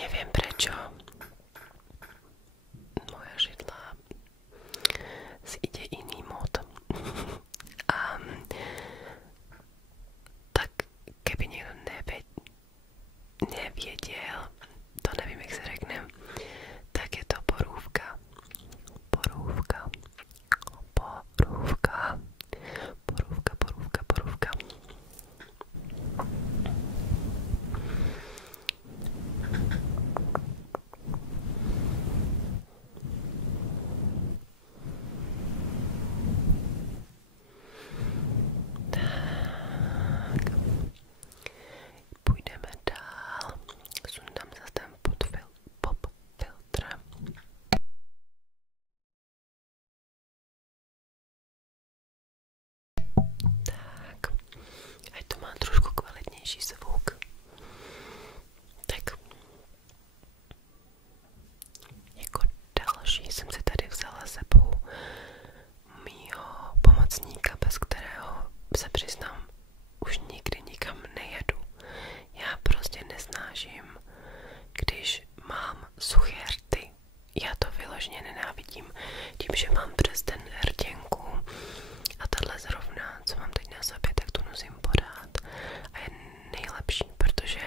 Neviem prečo moja židla si ide iný mód. A tak keby niekto nevěděl, to nevím, jak se řekne, tak je to borůvka. Borůvka. Borůvka. Borůvka, borůvka, borůvka. Tak. Půjdeme dál. Sundám zase ten pop filtr. Tak. Ať to má trošku kvalitnější zvuk. Tak. Jako další jsem si tady vzala sebou mýho pomocníka, bez kterého se přiznám, už nikdy nikam nejedu. Já prostě nesnáším, když mám suché rty. Já to vyloženě nenávidím. Tím, že mám přes den rtěnku a tahle zrovna, co mám teď na sobě, tak tu nosím pořád. A je nejlepší, protože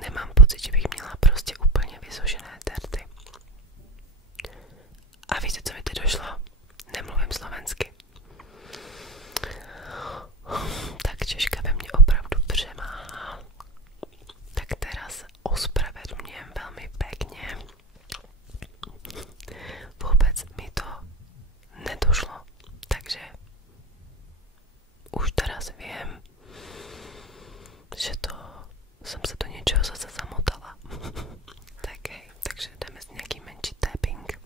nemám pocit, že bych měla prostě úplně vysušené terty. A víte, co mi teď došlo? Nemluvím slovensky. Tak Češka ve mně opravdu přemáhá. Tak teraz ospravedlňujem veľmi pekne. Vôbec mi to nedošlo. Takže už teraz viem, že to som sa do niečoho zase zamotala. Tak hej, takže dáme si nejaký menší tapping.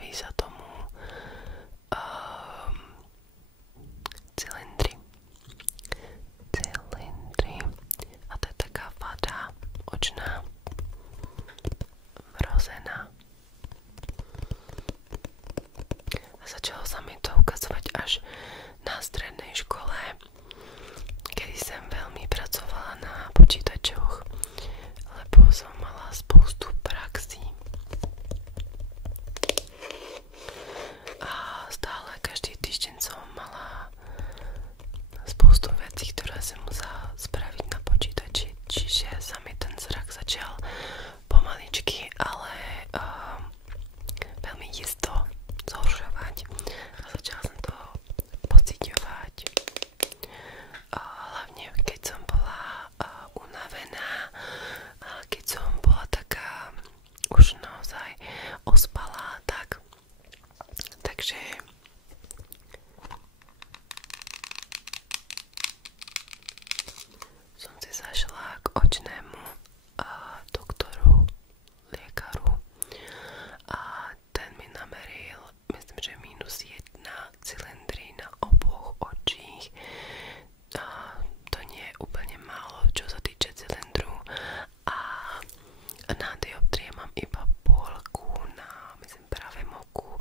vraví sa tomu cylindry. A to je taká vada očná, vrozená. A začalo sa mi to ukazovať až na strednej škole, kedy som veľmi pracovala na počítačoch, lebo som mala spoustu praxí. A stále každý týždeň som mala spoustu vecí, ktoré som musela spraviť na počítači, čiže sa mi ten zrak začal pomaličky, ale veľmi isto zhoršovať a začala som to pociťovať. Hlavne keď som bola unavená, keď som bola taká už naozaj ospalá, takže som si zašla k očnému doktoru, liekaru a ten mi nameril, myslím, že -1 cylindry na oboch očích. To nie je úplne málo, čo sa týče cylindru, a na dioptrie mám iba polku na, myslím, pravom oku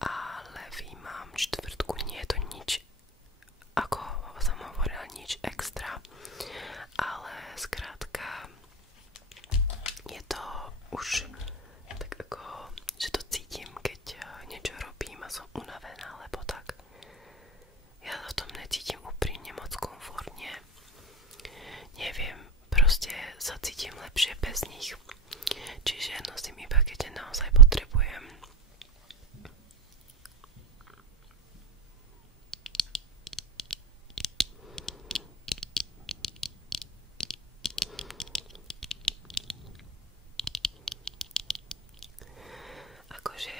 a levý mám štvrtku. Nie je to nič, ako som hovorila, nič extra, ale skrátka je to už tak ako, že to cítim, keď niečo robím a som unavená, lebo tak ja sa v tom necítim úprimne moc komfortne. Neviem, proste sa cítim lepšie bez nich, čiže nosím iba keď naozaj potrebujem. Akože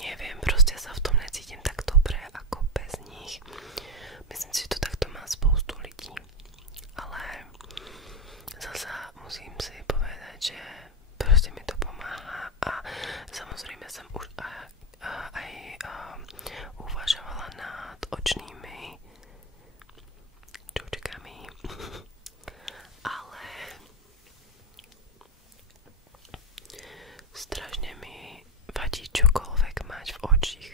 neviem, proste sa v tom necítim tak dobre ako bez nich. Myslím si, že to takto má spoustu ľudí, ale zasa musím si povedať, že proste mi to pomáha a samozrejme som už aj uvažovala nad očnými čočkami, ale strašne mi vadí čokoľvek mať v očích.